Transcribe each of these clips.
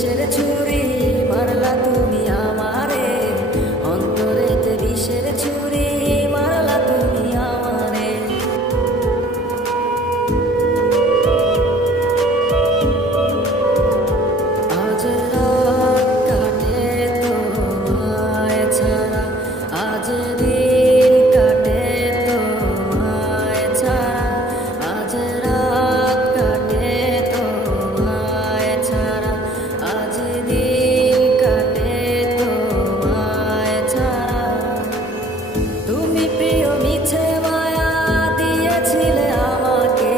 বিষের ছুরি মারলা তুমি আমারে, অন্তরেতে বিষের ছুরি মারলা তুমি আমারে। আজ রাত কাটে তোমায় ছাড়া, আজ দিন কাটে তোমায় ছাড়া, আজ রাত কাটে তোমায় ছাড়া, আজ দিন কাটে তোমায় ছাড়া। তুমি প্রিয় মিছে মায়া দিয়েছিলে আমাকে,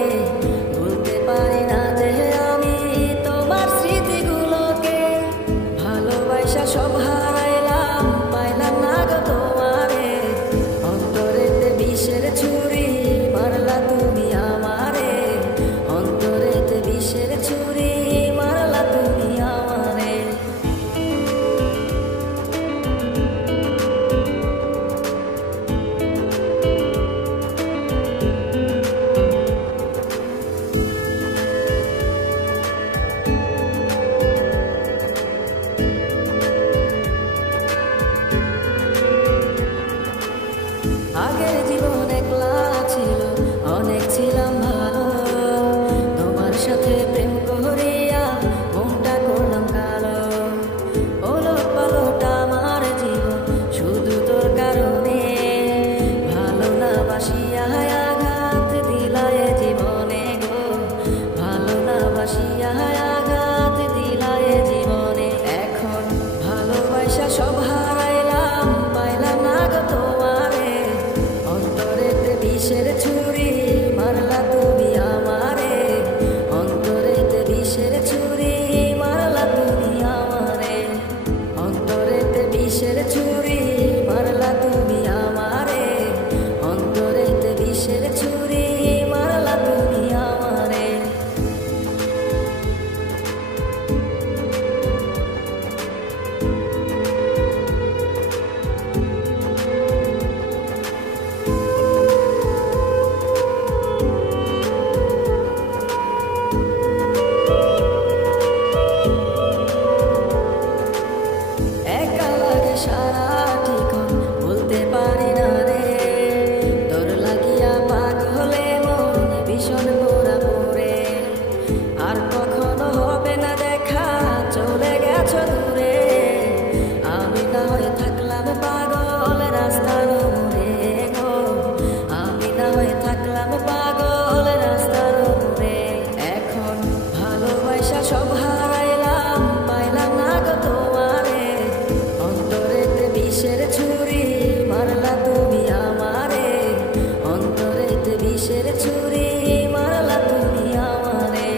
ভুলতে পারি না যে আমি তোমার স্মৃতিগুলোকে। ভালোবাসা সব হারাইলাম, পাইলাম না গো তোমারে, অন্তরেতে বিষের ছুরি মারলা তুমি আমারে, অন্তরেতে বিষের ছুরি মারলা তুমি আমারে। আগের জীবন একলা ছিল, অনেক ছিলাম ভালো, তোমার সাথে প্রেম করিয়া মনটা করলাম কালো। ওলট পালট আমার জীবন শুধু তোর কারণে, ভালো না বাসিয়া আঘাত দিলায় জীবনে গো, ভালো না বাসিয়া আঘাত দিলায় জীবনে। এখন ভালোবাসা সব হারাইলাম, পাইলাম না গো তোমারে, অন্তরেতে বিষের ছুরি মারলা তুমি আমারে, অন্তরেতে বিষের ছুরি মারলা তুমি আমারে, অন্তরেতে বিষের ছুরি মারলা তুমি আমারে, অন্তরেতে বিষের ছুরি মারলা তুমি আমারে। একা লাগে সারাটিক্ষণ, বলতে পারি না রে, তোর লাগিয়া পাগলে মন ভীষণ পোড়া পোড়ে। আর কখনো হবে না দেখা, চলে গেছো দূরে, আমি না হয়ে থাকলাম পাগল রাস্তার মোড়ে গো, আমি না হয়ে থাকলাম পাগল রাস্তার মোড়ে। এখন ভালোবাসা সব হারাইলাম, পাইলাম না গো তোমারে, অন্তরেতে বিষের ছুরি মারলা তুমি আমারে, অন্তরেতে বিষের ছুরি মারলা তুমি আমারে,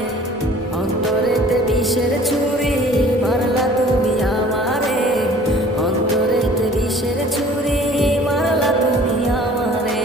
অন্তরেতে বিষের ছুরি মারলা তুমি আমারে, অন্তরেতে বিষের ছুরি মারলা তুমি আমারে।